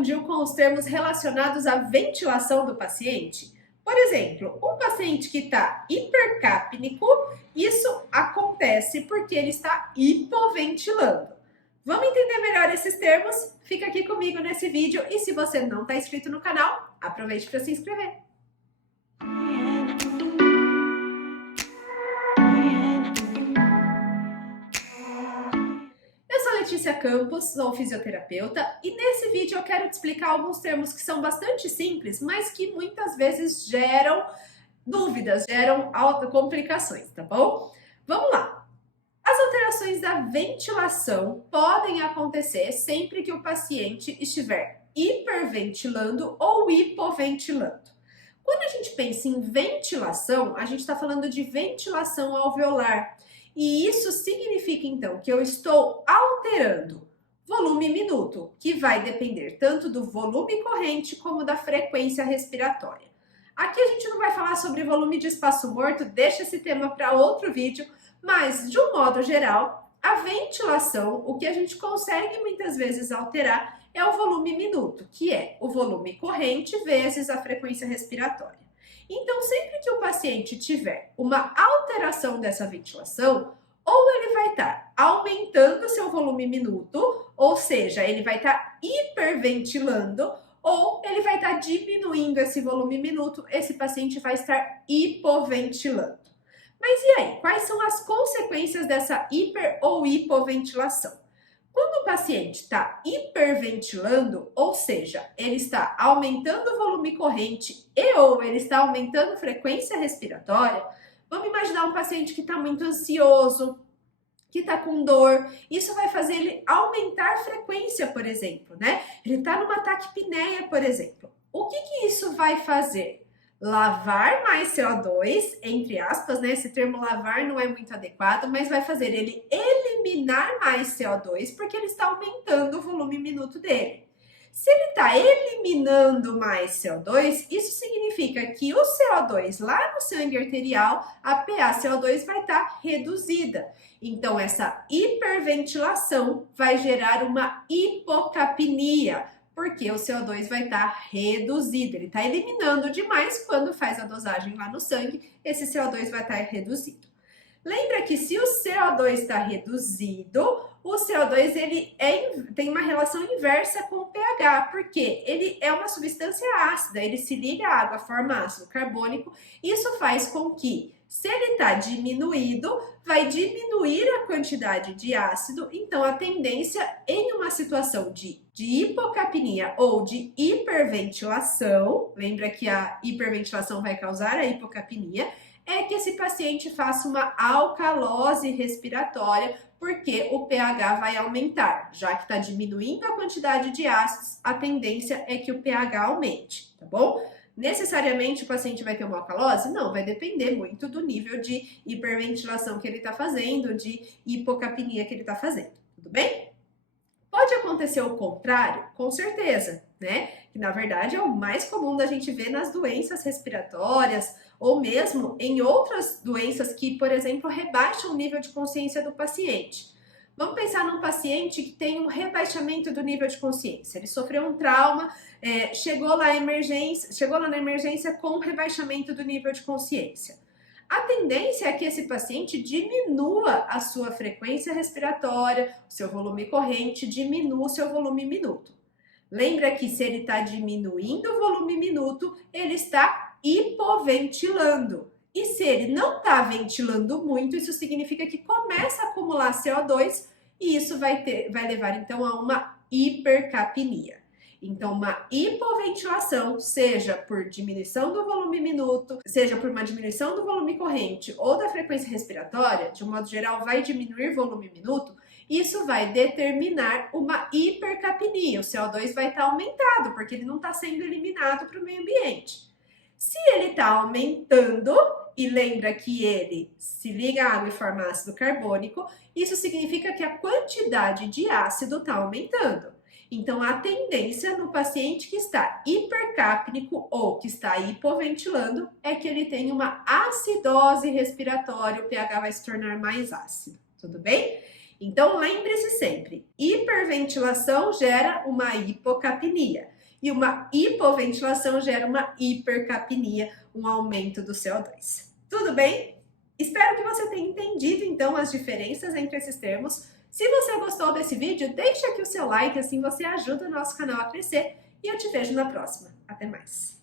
confundiu com os termos relacionados à ventilação do paciente? Por exemplo, um paciente que está hipercapnico, isso acontece porque ele está hipoventilando. Vamos entender melhor esses termos? Fica aqui comigo nesse vídeo e se você não está inscrito no canal, aproveite para se inscrever. Eu sou Letícia Campos, sou fisioterapeuta e nesse vídeo eu quero te explicar alguns termos que são bastante simples, mas que muitas vezes geram dúvidas, geram complicações, tá bom? Vamos lá! As alterações da ventilação podem acontecer sempre que o paciente estiver hiperventilando ou hipoventilando. Quando a gente pensa em ventilação, a gente está falando de ventilação alveolar. E isso significa, então, que eu estou alterando volume minuto, que vai depender tanto do volume corrente como da frequência respiratória. Aqui a gente não vai falar sobre volume de espaço morto, deixa esse tema para outro vídeo, mas, de um modo geral, a ventilação, o que a gente consegue muitas vezes alterar é o volume minuto, que é o volume corrente vezes a frequência respiratória. Então, sempre que o paciente tiver uma alteração dessa ventilação, ou ele vai estar aumentando seu volume minuto, ou seja, ele vai estar hiperventilando, ou ele vai estar diminuindo esse volume minuto, esse paciente vai estar hipoventilando. Mas e aí, quais são as consequências dessa hiper ou hipoventilação? Quando o paciente está hiperventilando, ou seja, ele está aumentando o volume corrente ou ele está aumentando a frequência respiratória, vamos imaginar um paciente que está muito ansioso, que está com dor, isso vai fazer ele aumentar a frequência, por exemplo, né? Ele está numa taquipneia, por exemplo. O que isso vai fazer? Lavar mais CO2, entre aspas, né? Esse termo lavar não é muito adequado, mas vai fazer ele eliminar mais CO2 porque ele está aumentando o volume minuto dele. Se ele está eliminando mais CO2, isso significa que o CO2 lá no sangue arterial, a PaCO2 vai estar reduzida. Então, essa hiperventilação vai gerar uma hipocapnia, porque o CO2 vai estar reduzido, ele está eliminando demais quando faz a dosagem lá no sangue, esse CO2 vai estar reduzido. Lembra que se o CO2 está reduzido, o CO2 tem uma relação inversa com o pH, porque ele é uma substância ácida, ele se liga à água, forma ácido carbônico, isso faz com que, se ele está diminuído, vai diminuir a quantidade de ácido, então a tendência em uma situação de hipocapnia ou de hiperventilação, lembra que a hiperventilação vai causar a hipocapnia, é que esse paciente faça uma alcalose respiratória, porque o pH vai aumentar. Já que está diminuindo a quantidade de ácidos, a tendência é que o pH aumente, tá bom? Necessariamente o paciente vai ter uma alcalose? Não, vai depender muito do nível de hiperventilação que ele está fazendo, de hipocapnia que ele está fazendo, tudo bem? Pode acontecer o contrário? Com certeza, né? Que na verdade é o mais comum da gente ver nas doenças respiratórias ou mesmo em outras doenças que, por exemplo, rebaixam o nível de consciência do paciente. Vamos pensar num paciente que tem um rebaixamento do nível de consciência. Ele sofreu um trauma, chegou lá na emergência com rebaixamento do nível de consciência. A tendência é que esse paciente diminua a sua frequência respiratória, o seu volume corrente, diminua o seu volume minuto. Lembra que se ele está diminuindo o volume minuto, ele está hipoventilando. E se ele não está ventilando muito, isso significa que começa a acumular CO2 e isso vai levar então a uma hipercapnia. Então, uma hipoventilação, seja por diminuição do volume minuto, seja por uma diminuição do volume corrente ou da frequência respiratória, de um modo geral, vai diminuir volume minuto, isso vai determinar uma hipercapnia. O CO2 vai estar aumentado, porque ele não está sendo eliminado para o meio ambiente. Se ele está aumentando, e lembra que ele se liga à água e forma ácido carbônico, isso significa que a quantidade de ácido está aumentando. Então, a tendência no paciente que está hipercapnico ou que está hipoventilando é que ele tenha uma acidose respiratória, o pH vai se tornar mais ácido, tudo bem? Então, lembre-se sempre, hiperventilação gera uma hipocapnia e uma hipoventilação gera uma hipercapnia, um aumento do CO2. Tudo bem? Espero que você tenha entendido, então, as diferenças entre esses termos. Se você gostou desse vídeo, deixa aqui o seu like, assim você ajuda o nosso canal a crescer e eu te vejo na próxima. Até mais!